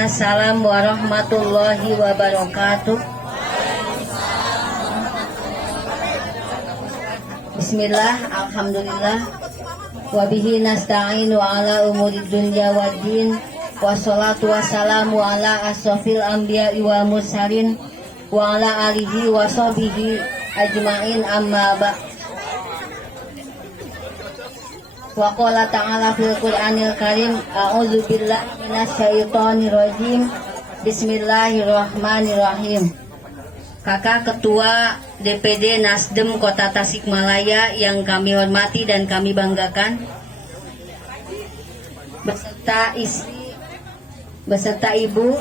Waalaikumsalam warahmatullahi wabarakatuh. Bismillah, alhamdulillah, wabihi nasta'in wa ala umurid dunya waddin, wassalatu wassalamu ala asrofil anbiya'i wa mursalin wa ala alihi wa sahbihi ajma'in, amma ba'd. Wa qala ta'ala fil Qur'anil Karim, a'udzu billahi minasyaitonir rajim. Bismillahirrahmanirrahim. Kakak Ketua DPD Nasdem Kota Tasikmalaya yang kami hormati dan kami banggakan, beserta istri, beserta ibu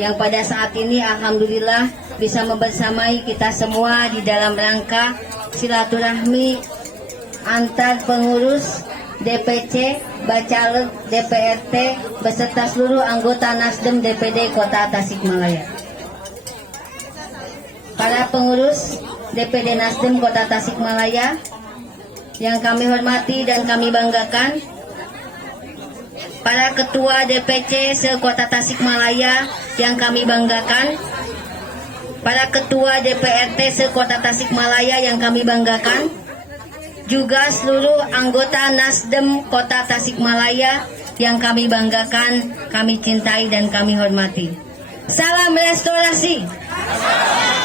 yang pada saat ini alhamdulillah bisa membersamai kita semua di dalam rangka silaturahmi antar pengurus DPC, Bacalek, DPRT beserta seluruh anggota Nasdem DPD Kota Tasikmalaya. Para pengurus DPD Nasdem Kota Tasikmalaya yang kami hormati dan kami banggakan, para ketua DPC se-Kota Tasikmalaya yang kami banggakan, para ketua DPRT se-Kota Tasikmalaya yang kami banggakan, juga seluruh anggota Nasdem Kota Tasikmalaya yang kami banggakan, kami cintai dan kami hormati. Salam restorasi.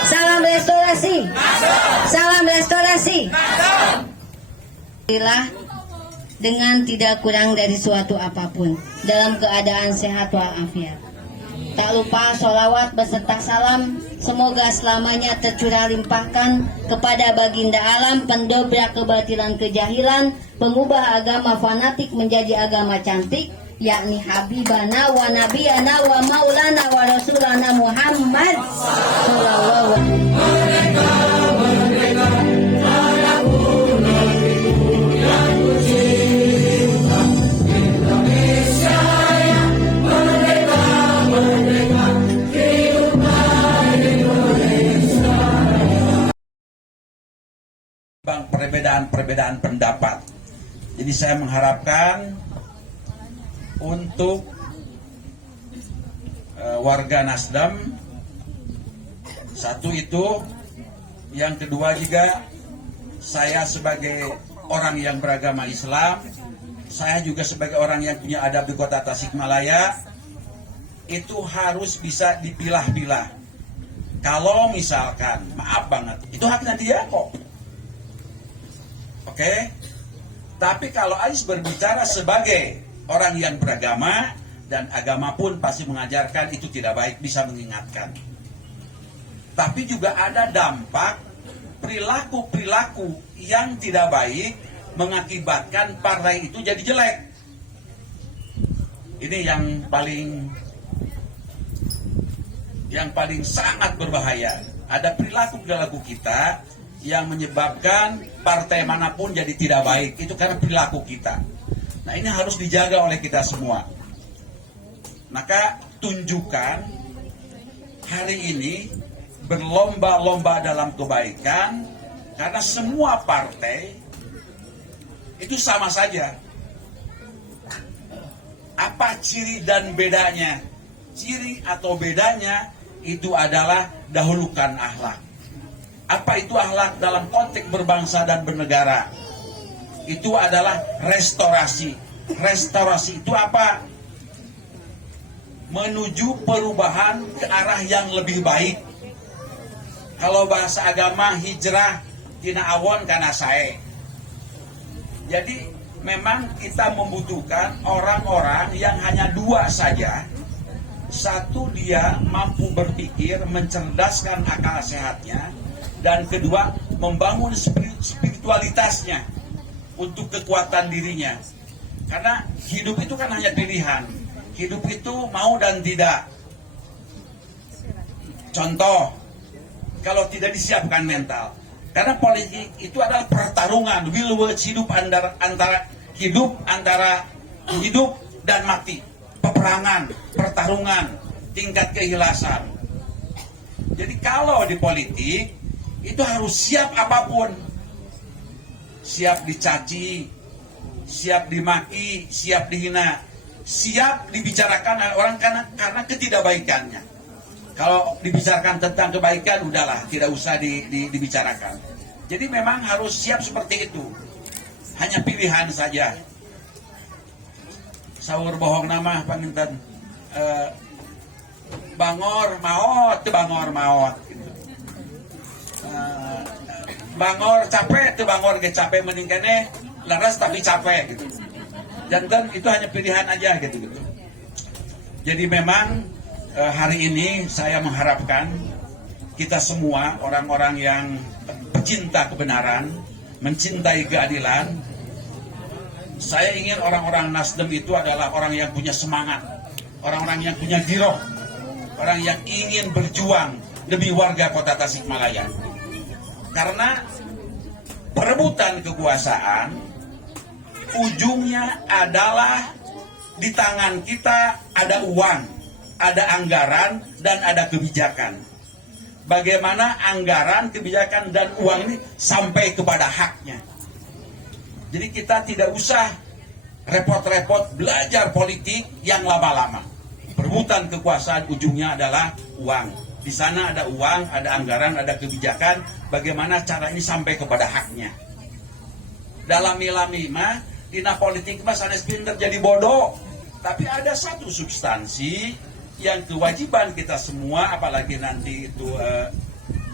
Salam restorasi. Salam restorasi. Alhamdulillah, dengan tidak kurang dari suatu apapun, dalam keadaan sehat walafiat. Tak lupa sholawat beserta salam semoga selamanya tercurah limpahkan kepada baginda alam, pendobrak kebatilan kejahilan, pengubah agama fanatik menjadi agama cantik, yakni Habibana wa Nabiyana wa Maulana wa Rasulana Muhammad sallallahu alaihi wasallam. Perbedaan pendapat. Jadi saya mengharapkan untuk warga Nasdem, satu itu, yang kedua juga saya sebagai orang yang beragama Islam, saya juga sebagai orang yang punya adab di Kota Tasikmalaya, itu harus bisa dipilah-pilah. Kalau misalkan, maaf banget, itu haknya dia kok. Oke, tapi kalau Ais berbicara sebagai orang yang beragama, dan agama pun pasti mengajarkan itu tidak baik, bisa mengingatkan. Tapi juga ada dampak perilaku-perilaku yang tidak baik mengakibatkan partai itu jadi jelek. Ini yang paling sangat berbahaya. Ada perilaku-perilaku kita yang menyebabkan partai manapun jadi tidak baik. Itu karena perilaku kita. Nah, ini harus dijaga oleh kita semua. Maka tunjukkan hari ini berlomba-lomba dalam kebaikan, karena semua partai itu sama saja. Apa ciri dan bedanya? Ciri atau bedanya itu adalah dahulukan akhlak. Apa itu akhlak dalam konteks berbangsa dan bernegara? Itu adalah restorasi. Restorasi itu apa? Menuju perubahan ke arah yang lebih baik. Kalau bahasa agama, hijrah tina awon kana sae. Jadi memang kita membutuhkan orang-orang yang hanya dua saja. Satu, dia mampu berpikir, mencerdaskan akal sehatnya. Dan kedua, membangun spiritualitasnya untuk kekuatan dirinya. Karena hidup itu kan hanya pilihan. Hidup itu mau dan tidak. Contoh, kalau tidak disiapkan mental. Karena politik itu adalah pertarungan, will wage hidup antara hidup dan mati. Peperangan, pertarungan, tingkat keikhlasan. Jadi kalau di politik itu harus siap apapun. Siap dicaci, siap dimaki, siap dihina. siap dibicarakan oleh orang karena ketidakbaikannya. Kalau dibicarakan tentang kebaikan, udahlah, tidak usah dibicarakan. Jadi memang harus siap seperti itu. Hanya pilihan saja. Sahur bohong nama panginten bangor maot, bangor maot. Gitu. Bangor capek, bangor ge capek meningkane laras tapi capek gitu. Jantan itu hanya pilihan aja gitu. Jadi memang hari ini saya mengharapkan kita semua orang-orang yang pecinta kebenaran, mencintai keadilan. Saya ingin orang-orang Nasdem itu adalah orang yang punya semangat, orang-orang yang punya giroh, orang yang ingin berjuang demi warga kota Tasikmalaya. Karena perebutan kekuasaan ujungnya adalah di tangan kita ada uang, ada anggaran, dan ada kebijakan. Bagaimana anggaran, kebijakan, dan uang ini sampai kepada haknya. Jadi kita tidak usah repot-repot belajar politik yang lama-lama. Perebutan kekuasaan ujungnya adalah uang. Di sana ada uang, ada anggaran, ada kebijakan. Bagaimana cara ini sampai kepada haknya. Dalam milami-mah, dina politik mah sanes pinter jadi bodoh. Tapi ada satu substansi yang kewajiban kita semua, apalagi nanti itu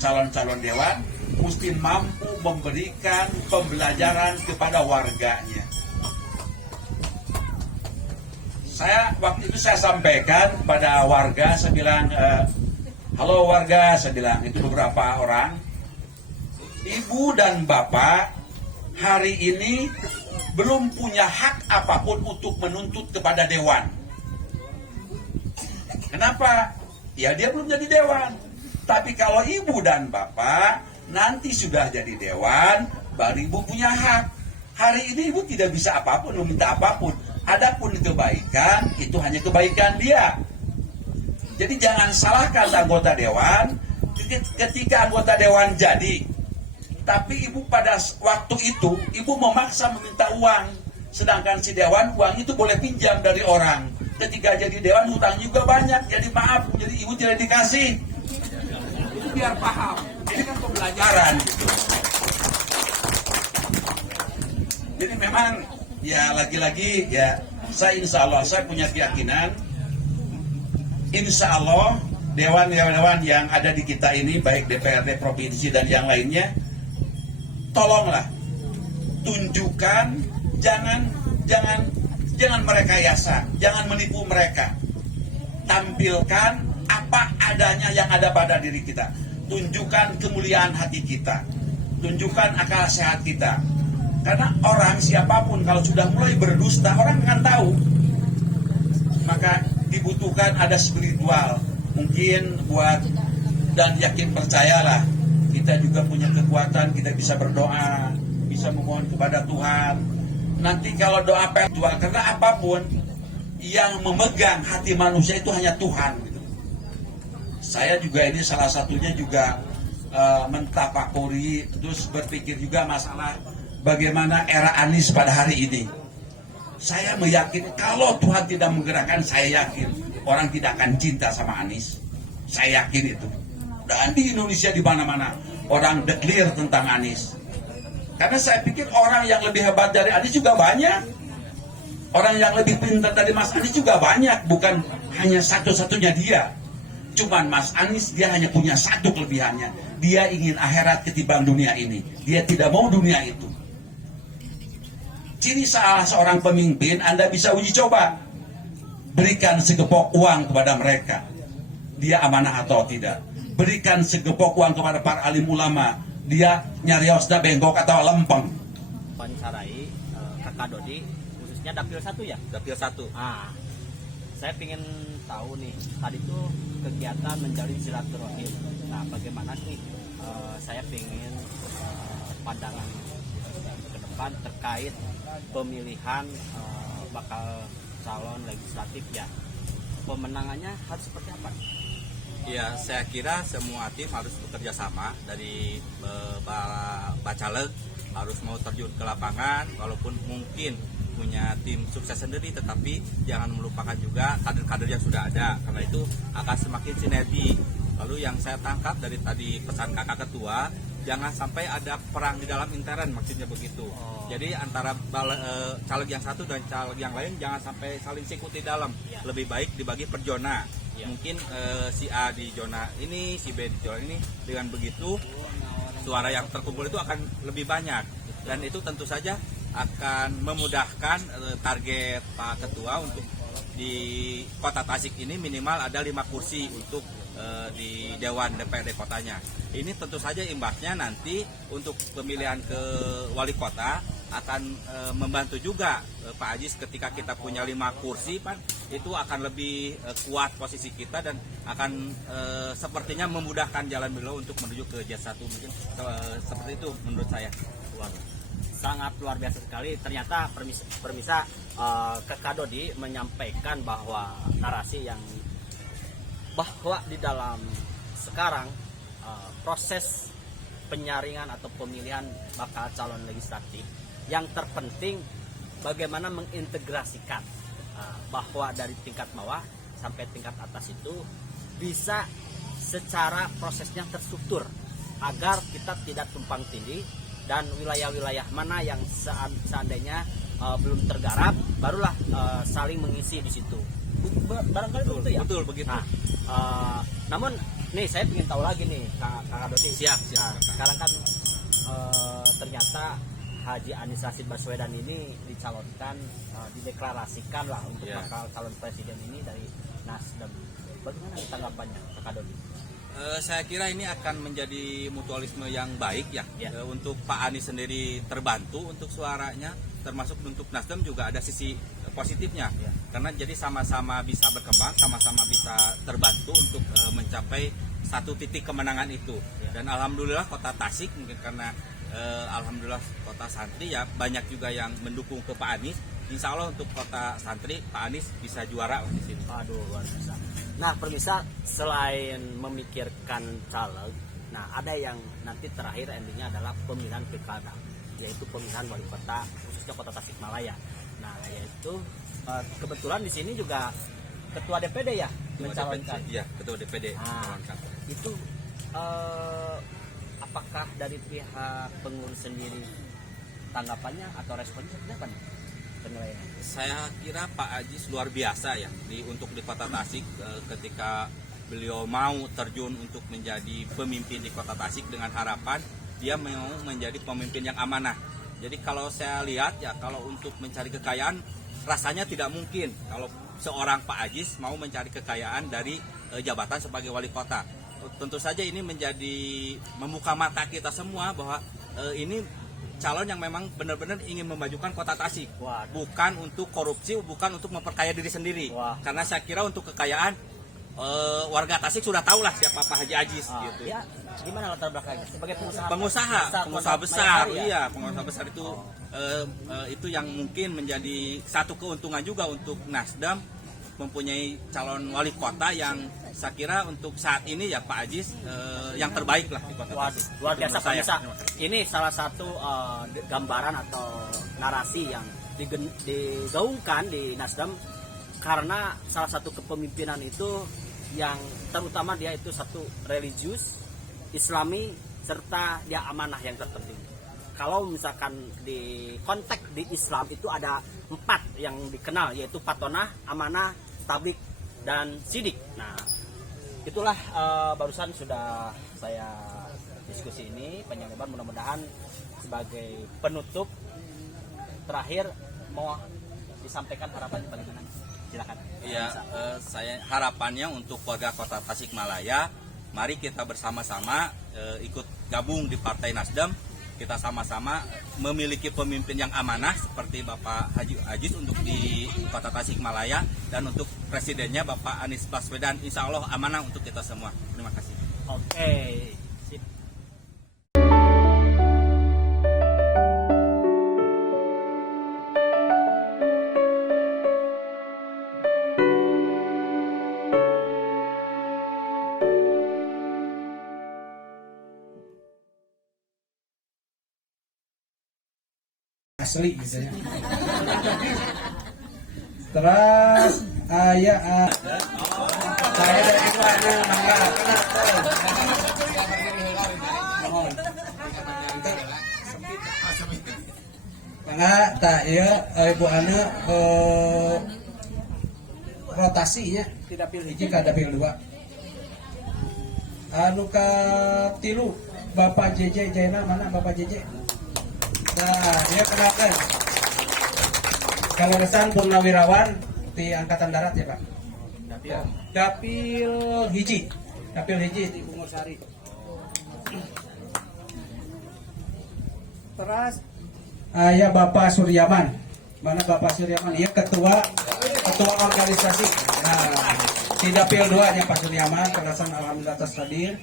calon-calon dewan, mesti mampu memberikan pembelajaran kepada warganya. Waktu itu saya sampaikan pada warga, saya bilang, halo warga, saya bilang, itu beberapa orang, ibu dan bapak hari ini belum punya hak apapun untuk menuntut kepada dewan. Kenapa? Ya dia belum jadi dewan. Tapi kalau ibu dan bapak nanti sudah jadi dewan, baru ibu punya hak. Hari ini ibu tidak bisa apapun, meminta apapun. Adapun kebaikan, itu hanya kebaikan dia. Jadi jangan salahkan anggota dewan ketika anggota dewan jadi. Tapi ibu pada waktu itu, ibu memaksa meminta uang. Sedangkan si dewan, uang itu boleh pinjam dari orang. Ketika jadi dewan, hutang juga banyak. Jadi maaf, jadi ibu tidak dikasih. Itu biar paham. Ini kan pembelajaran. Gitu. Jadi memang, ya lagi-lagi, ya saya insya Allah, saya punya keyakinan. Insya Allah, dewan-dewan yang ada di kita ini, baik DPRD provinsi dan yang lainnya, tolonglah tunjukkan, jangan merekayasa, jangan menipu mereka. Tampilkan apa adanya yang ada pada diri kita. Tunjukkan kemuliaan hati kita. Tunjukkan akal sehat kita. Karena orang siapapun kalau sudah mulai berdusta, orang akan tahu. Maka dibutuhkan ada spiritual. Mungkin buat dan yakin percayalah, kita juga punya kekuatan, kita bisa berdoa, bisa memohon kepada Tuhan. Nanti kalau doa spiritual, karena apapun yang memegang hati manusia itu hanya Tuhan. Gitu. Saya juga ini salah satunya juga mentafakuri, terus berpikir juga masalah bagaimana era Anies pada hari ini. Saya meyakini kalau Tuhan tidak menggerakkan, saya yakin orang tidak akan cinta sama Anies. Saya yakin itu. Dan di Indonesia di mana-mana orang declare tentang Anies. Karena saya pikir orang yang lebih hebat dari Anies juga banyak. Orang yang lebih pintar dari Mas Anies juga banyak. Bukan hanya satu-satunya dia. Cuman Mas Anies dia hanya punya satu kelebihannya. Dia ingin akhirat ketimbang dunia ini. Dia tidak mau dunia itu. Ciri salah seorang pemimpin, Anda bisa uji coba. Berikan segepok uang kepada mereka. Dia amanah atau tidak. Berikan segepok uang kepada para alim ulama. Dia nyariosna bengkok atau lempeng. Pancarai, Kakak Dodi, khususnya Dapil 1 ya? Dapil 1. Saya ingin tahu nih, tadi itu kegiatan menjalin silaturahim. Nah, bagaimana sih saya ingin pandangan ke depan terkait pemilihan bakal calon legislatif ya. Pemenangannya harus seperti apa? Ya, saya kira semua tim harus bekerja sama dari Bacaleg harus mau terjun ke lapangan, walaupun mungkin punya tim sukses sendiri, tetapi jangan melupakan juga kader-kader yang sudah ada, karena itu akan semakin sinergi. Lalu yang saya tangkap dari tadi pesan kakak ketua, jangan sampai ada perang di dalam intern, maksudnya begitu. Jadi antara caleg yang satu dan caleg yang lain jangan sampai saling sikut di dalam. Lebih baik dibagi per zona. Mungkin si A di zona ini, si B di zona ini. Dengan begitu suara yang terkumpul itu akan lebih banyak, dan itu tentu saja akan memudahkan target Pak Ketua untuk di Kota Tasik ini minimal ada 5 kursi untuk di Dewan DPRD kotanya. Ini tentu saja imbasnya nanti untuk pemilihan ke wali kota akan membantu juga Pak Ajis ketika kita punya 5 kursi, Pak, itu akan lebih kuat posisi kita dan akan sepertinya memudahkan jalan beliau untuk menuju ke J1, mungkin seperti itu menurut saya. Sangat luar biasa sekali. Ternyata permisa Kakak Dodi menyampaikan bahwa narasi yang bahwa di dalam sekarang proses penyaringan atau pemilihan bakal calon legislatif yang terpenting bagaimana mengintegrasikan bahwa dari tingkat bawah sampai tingkat atas itu bisa secara prosesnya terstruktur agar kita tidak tumpang tindih, dan wilayah-wilayah mana yang seandainya belum tergarap barulah saling mengisi di situ. Barangkali betul, begitu ya? Betul begitu. Nah, namun nih saya ingin tahu lagi nih Kak Dodi. Siap. Nah, sekarang kan ternyata Haji Anies Rashid Baswedan ini dicalonkan, dideklarasikan lah untuk bakal calon presiden ini dari Nasdem. Bagaimana tanggapannya Kak Dodi? Saya kira ini akan menjadi mutualisme yang baik ya. Untuk Pak Anies sendiri terbantu untuk suaranya, termasuk untuk Nasdem juga ada sisi positifnya, karena jadi sama-sama bisa berkembang, sama-sama bisa terbantu untuk mencapai satu titik kemenangan itu. Dan alhamdulillah Kota Tasik, mungkin karena alhamdulillah Kota Santri ya banyak juga yang mendukung ke Pak Anies. Insya Allah untuk Kota Santri Pak Anies bisa juara di sini. Aduh, luar biasa. Nah, permisa, selain memikirkan caleg, nah ada yang nanti terakhir endingnya adalah pemilihan pilkada, yaitu pemilihan wali kota, khususnya Kota Tasikmalaya. Nah, yaitu kebetulan di sini juga ketua DPD ya mencalonkan. Iya, ketua DPD. Nah, itu apakah dari pihak pengurus sendiri tanggapannya atau responnya seperti apa nih penilaiannya? Saya kira Pak Ajis luar biasa ya untuk di Kota Tasik ketika beliau mau terjun untuk menjadi pemimpin di Kota Tasik dengan harapan dia mau menjadi pemimpin yang amanah. Jadi kalau saya lihat ya, kalau untuk mencari kekayaan rasanya tidak mungkin kalau seorang Pak Ajis mau mencari kekayaan dari jabatan sebagai wali kota. Tentu saja ini menjadi membuka mata kita semua bahwa ini calon yang memang benar-benar ingin memajukan Kota Tasik. Bukan untuk korupsi, bukan untuk memperkaya diri sendiri. Karena saya kira untuk kekayaan warga Tasik sudah tahu lah siapa Pak Haji Ajis gitu. Ya, gimana latar belakangnya? Sebagai pengusaha besar, iya, pengusaha besar itu yang mungkin menjadi satu keuntungan juga untuk Nasdem mempunyai calon wali kota yang saya kira untuk saat ini ya Pak Ajis yang terbaik lah di Kota Tasik. Luar biasa Pak Musa. Ini salah satu gambaran atau narasi yang digaungkan di Nasdem, karena salah satu kepemimpinan itu yang terutama dia itu satu religius, Islami, serta dia amanah yang terpenting. Kalau misalkan di konteks di Islam itu ada 4 yang dikenal, yaitu patonah, amanah, tablik, dan sidik. Nah, itulah barusan sudah saya diskusi ini panjang lebar. Mudah-mudahan sebagai penutup terakhir mau disampaikan harapan bagaimana? Silakan. Ya, saya harapannya untuk warga Kota Tasikmalaya, mari kita bersama-sama ikut gabung di Partai Nasdem. Kita sama-sama memiliki pemimpin yang amanah seperti Bapak Haji Ajis untuk di Kota Tasikmalaya, dan untuk presidennya Bapak Anies Baswedan, insya Allah amanah untuk kita semua. Terima kasih. Oke. asli gitu ya. Terus saya dari mana mangga mangga tak ya ibu ana rotasinya tidak pilih hiji kada pilih dua. Anu ka tilu Bapak JJ Jaina mana Bapak JJ? Nah, dia kenalkan. Kalau kesan Purnawirawan di Angkatan Darat ya Pak. Dapil hiji di Bungosari. Terus ya Bapak Suryaman. Mana Bapak Suryaman? Iya ketua organisasi. Nah, di dapil 2 nya Pak Suryaman, kerasan alhamdulillah atas hadir.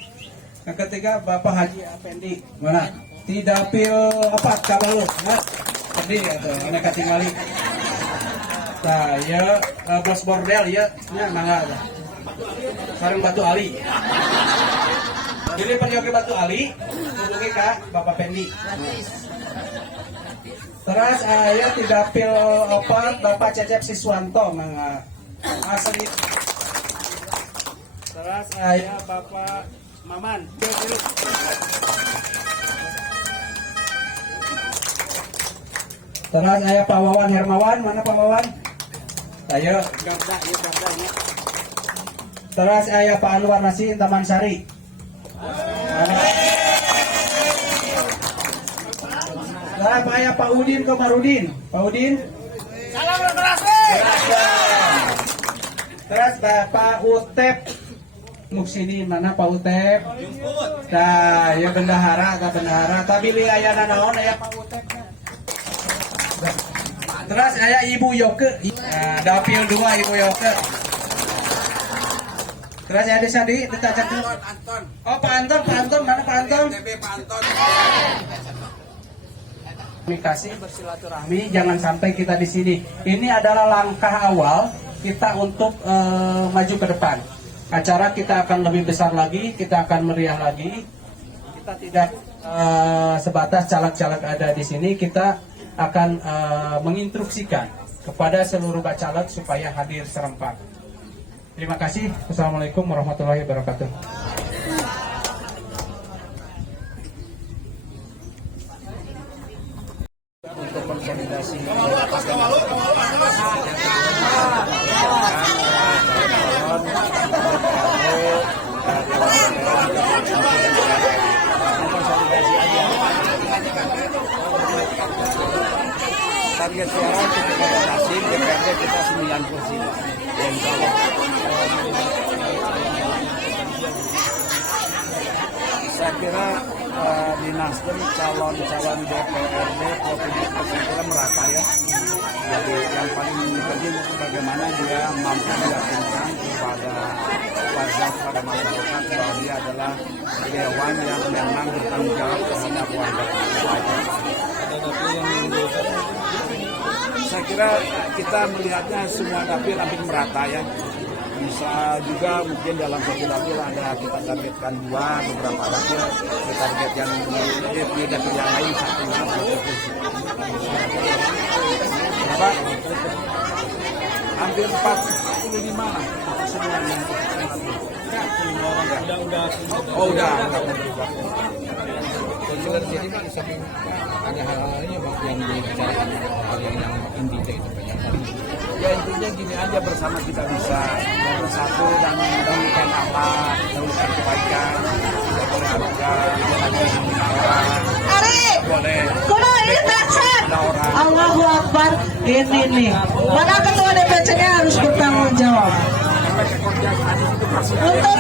Yang ketiga Bapak Haji Afendi. Mana? Di dapil 4 Kabalu. Nah, tadi atau anak katingali. Nah, ya bos bordel ya, mangga. Sareng Batu Ali. Jadi penyoki Batu Ali, hubungi Kak Bapak Pendi. Terus ya di dapil 4 Bapak Cecep Siswanto mangga. Asli. Terus ya Bapak Maman. Terus saya Pak Wawan Hermawan, mana Pak Wawan? Ayo, gamda ya. Terus saya Pak Anwar Nasi Taman Sari. Terus saya Pak Udin Komarudin. Pak Udin. Salam generasi. Terus Pak Utep Muksini, mana Pak Utep? Nah, ya bendahara, tapi ayana naon ya Pak Utep. Terus saya Ibu Yoke, dapil 2 Ibu Yoke. Terus saya di Anton. Oh Pak Anton, mana Pak Anton? Pak Anton. Komunikasi bersilaturahmi, jangan sampai kita di sini. Ini adalah langkah awal kita untuk maju ke depan. Acara kita akan lebih besar lagi, kita akan meriah lagi. Kita tidak sebatas caleg-caleg ada di sini, kita akan menginstruksikan kepada seluruh bacalek supaya hadir serempak. Terima kasih. Wassalamualaikum warahmatullahi wabarakatuh. Untuk konsolidasi target suara untuk kontestasi DPRD kita 9 kursi. Dan kalau saya kira di Nasdem calon-calon DPRD provinsi kita merata ya. Jadi yang paling penting bagaimana dia mampu meyakinkan kepada warga, kepada masyarakat bahwa dia adalah dewan yang memang bertanggung jawab terhadap warga. Saya kira kita melihatnya semua dapil hampir merata ya. Bisa juga mungkin dalam satu dapil ada kita targetkan 2, beberapa dapil kita target yang di dapil yang lain 1 kursi. Berapa? Hampir 45 lah semuanya. Udah. Jadi kan ada hal-hal yang dibicarakan yang intinya itu ya intinya gini aja, bersama kita bisa bersatu dan mendahulukan apa, mendahulukan kebaikan, tidak boleh ada boleh Allahu Akbar. Ini nih, mana ketua DPC-nya harus bertanggung jawab. Untuk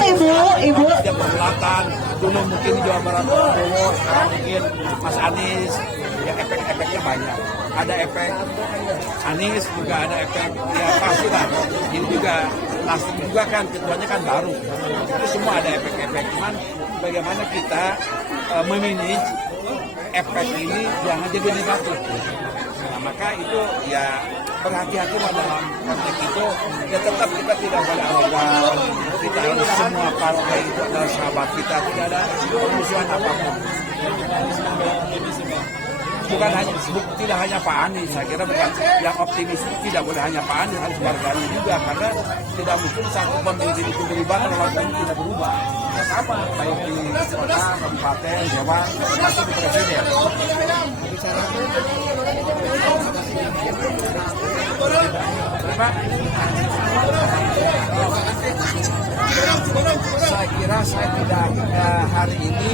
ibu dia perhelatan dulu mungkin di Jawa Barat Prabowo, sekarang mungkin Mas Anies, ya efek-efeknya banyak. Ada efek Anies juga ada efek, ya pasti lah. Ini juga Nasdem juga kan ketuanya kan baru. Itu semua ada efek-efek. Cuman bagaimana kita memanage efek ini jangan jadi negatif. Nah, maka itu ya berhati-hatilah dalam konteks itu. Ya tetap kita tidak boleh arogan. Kita harus semua partai itu adalah sahabat kita, tidak ada permusuhan apapun. bukan hanya tidak hanya Pak Anies, saya kira bukan yang optimis tidak boleh hanya Pak Anies, harus warganya juga, karena tidak mungkin satu pemimpin itu berubah kalau warganya tidak berubah. Ya sama, baik di kota, kabupaten, dewan, termasuk di presiden. Saya kira saya tidak hari ini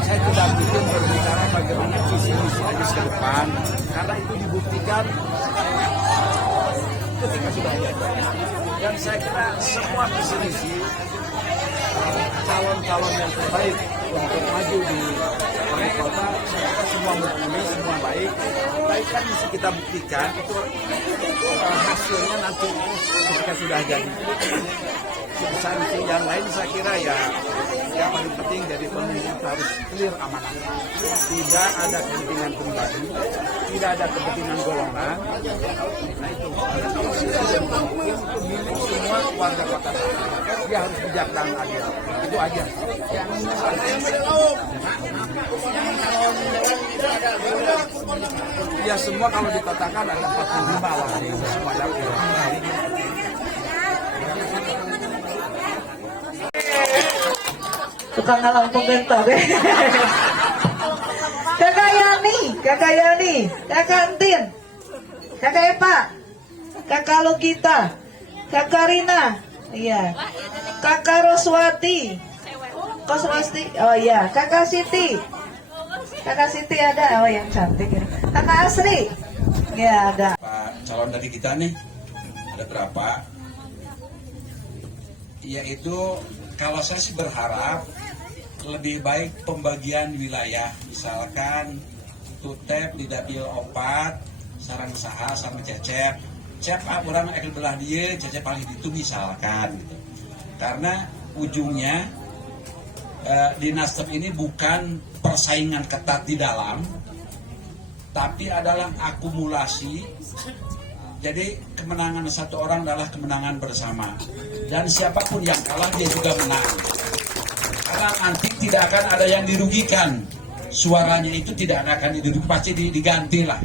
saya tidak ingin berbicara bagaimana visi misi Anies ke depan, karena itu dibuktikan ketika sudah ada. Dan saya kira semua visi misi calon-calon yang terbaik untuk maju di wali kota, saya kira semua mumpuni, semua baik. Baik kan mesti kita buktikan itu hasilnya nanti ketika sudah jadi. Substansi yang lain saya kira ya yang paling penting dari pemimpin harus clear amanah. Tidak ada kepentingan pribadi, tidak ada kepentingan golongan. Nah itu kalau sistem mungkin pemimpin semua warga kota dia harus bijak dan adil. Itu aja. Ya semua kalau dikatakan ada 45 lah semua dapil. Tukang ngalampung bentar deh. Kakak Yani, Kakak Entin, Kakak Epa, Kakak Lugita, Kakak Rina, iya, Kakak Roswati, oh iya, Kakak Siti ada, oh yang cantik ini. Kakak Asri, ya ada. Pak calon dari kita nih ada berapa? Yaitu kalau saya sih berharap lebih baik pembagian wilayah, misalkan Tutep di dapil 4, Sarang Saha sama Cecep. Orang akan belah dia, Cecep paling itu misalkan gitu. Karena ujungnya di Nasdem ini bukan persaingan ketat di dalam, tapi adalah akumulasi. Jadi kemenangan satu orang adalah kemenangan bersama. Dan siapapun yang kalah dia juga menang. Karena nanti tidak akan ada yang dirugikan. Suaranya itu tidak akan dirugikan, pasti diganti lah.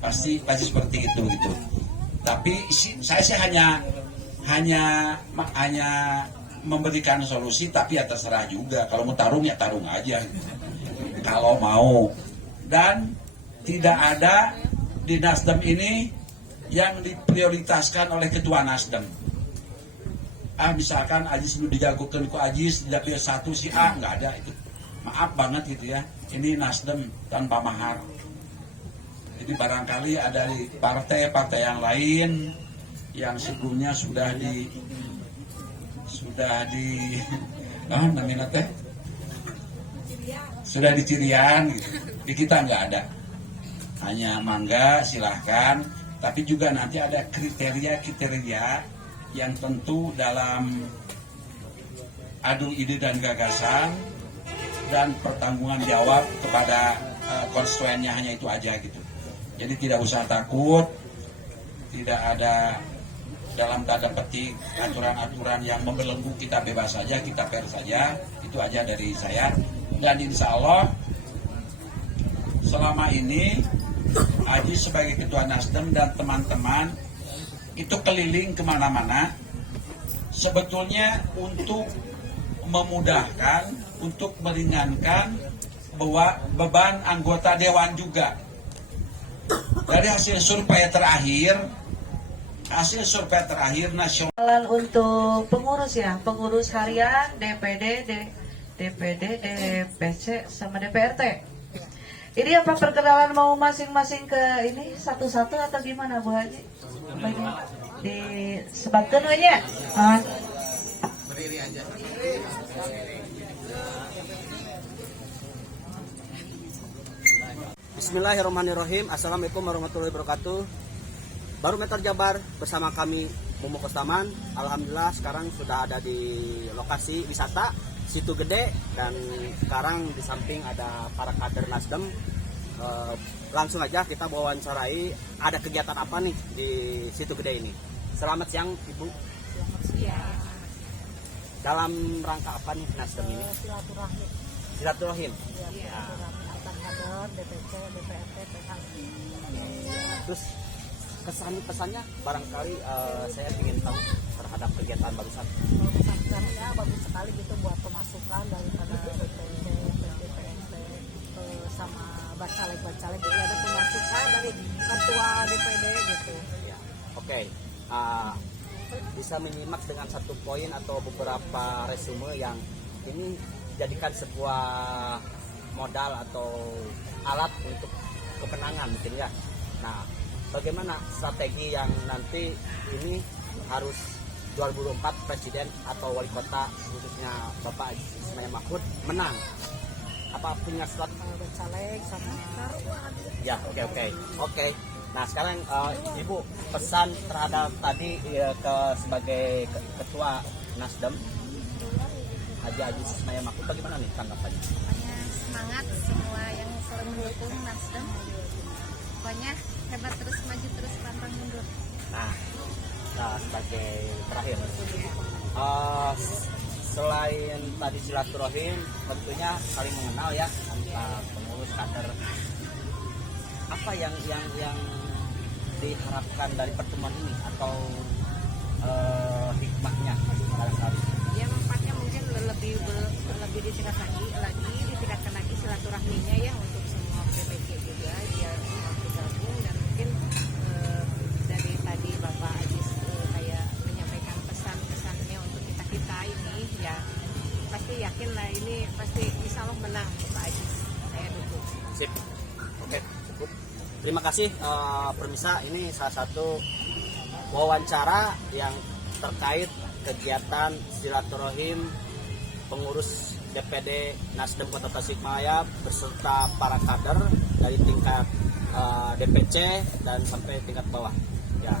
Pasti seperti itu gitu. Tapi saya sih hanya memberikan solusi, tapi ya terserah juga. Kalau mau tarung ya tarung aja. Kalau mau. Dan tidak ada di Nasdem ini yang diprioritaskan oleh ketua Nasdem. Misalkan Ajis dulu dijagokan ku Ajis di dapil 1 si A, nggak ada itu. Maaf banget gitu ya. Ini Nasdem tanpa mahar. Jadi barangkali ada di partai-partai yang lain yang sebelumnya sudah namanya teh sudah dicirian gitu. Di kita nggak ada. Hanya mangga silahkan, tapi juga nanti ada kriteria yang tentu dalam adu ide dan gagasan dan pertanggungan jawab kepada konstituennya, hanya itu aja gitu. Jadi tidak usah takut, tidak ada dalam tanda petik aturan-aturan yang membelenggu, kita bebas saja, kita fair saja. Itu aja dari saya. Dan insya Allah selama ini Aji sebagai ketua Nasdem dan teman-teman itu keliling kemana-mana sebetulnya untuk memudahkan, untuk meringankan beban anggota dewan juga. Dari hasil survei terakhir nasional untuk pengurus ya, pengurus harian, DPD, DPC sama DPRT. Ini apa perkenalan mau masing-masing ke ini satu-satu atau gimana Bu Haji? Disebutkan aja. Berdiri aja. Bismillahirrahmanirrahim. Assalamualaikum warahmatullahi wabarakatuh. Baru Meter Jabar bersama kami Momo Kostaman. Alhamdulillah sekarang sudah ada di lokasi wisata Situ Gede, dan sekarang di samping ada para kader Nasdem. Langsung aja kita wawancarai ada kegiatan apa nih di Situ Gede ini. Selamat siang Ibu. Selamat siang. Dalam rangka apa nih Nasdem ini? Silaturahim. Silaturahim. Silaturahim antar kader DPC, DPRD, PH. Terus kesan pesannya barangkali saya ingin tahu terhadap kegiatan barusan. Pesantren ya bagus sekali gitu buat pemasukan daripada DPC, DPRD sama bacalek jadi ada pemasukan dari ketua DPD gitu. Ya. Oke. Bisa menyimak dengan satu poin atau beberapa resume yang ini jadikan sebuah modal atau alat untuk kemenangan mungkin ya. Nah, bagaimana strategi yang nanti ini harus 2024 presiden atau wali kota khususnya Bapak Ismail Mahfud menang? Apa punya strategi? Bacalek sama Ya, oke. Nah, sekarang Ibu pesan terhadap tadi sebagai ketua Nasdem Haji Ismail Mahfud, bagaimana nih tanggapannya? Pokoknya semangat semua yang selalu mendukung Nasdem. Pokoknya hebat terus, maju terus, pantang mundur. Nah, sebagai terakhir, selain tadi silaturahim, tentunya saling mengenal ya antar pengurus kader. Apa yang diharapkan dari pertemuan ini atau hikmahnya barangkali? Ya manfaatnya mungkin lebih ditingkatkan lagi silaturahminya ya untuk semua PPC juga biar semua bergabung, dan mungkin dari tadi Bapak Ajis kayak menyampaikan pesan-pesannya untuk kita ini ya pasti yakin lah ini pasti insya Allah menang Bapak Ajis, saya dukung. Sip. Oke, cukup. Terima kasih Permisa, ini salah satu wawancara yang terkait kegiatan silaturahim pengurus DPD Nasdem Kota Tasikmalaya beserta para kader dari tingkat DPC dan sampai tingkat bawah. Ya.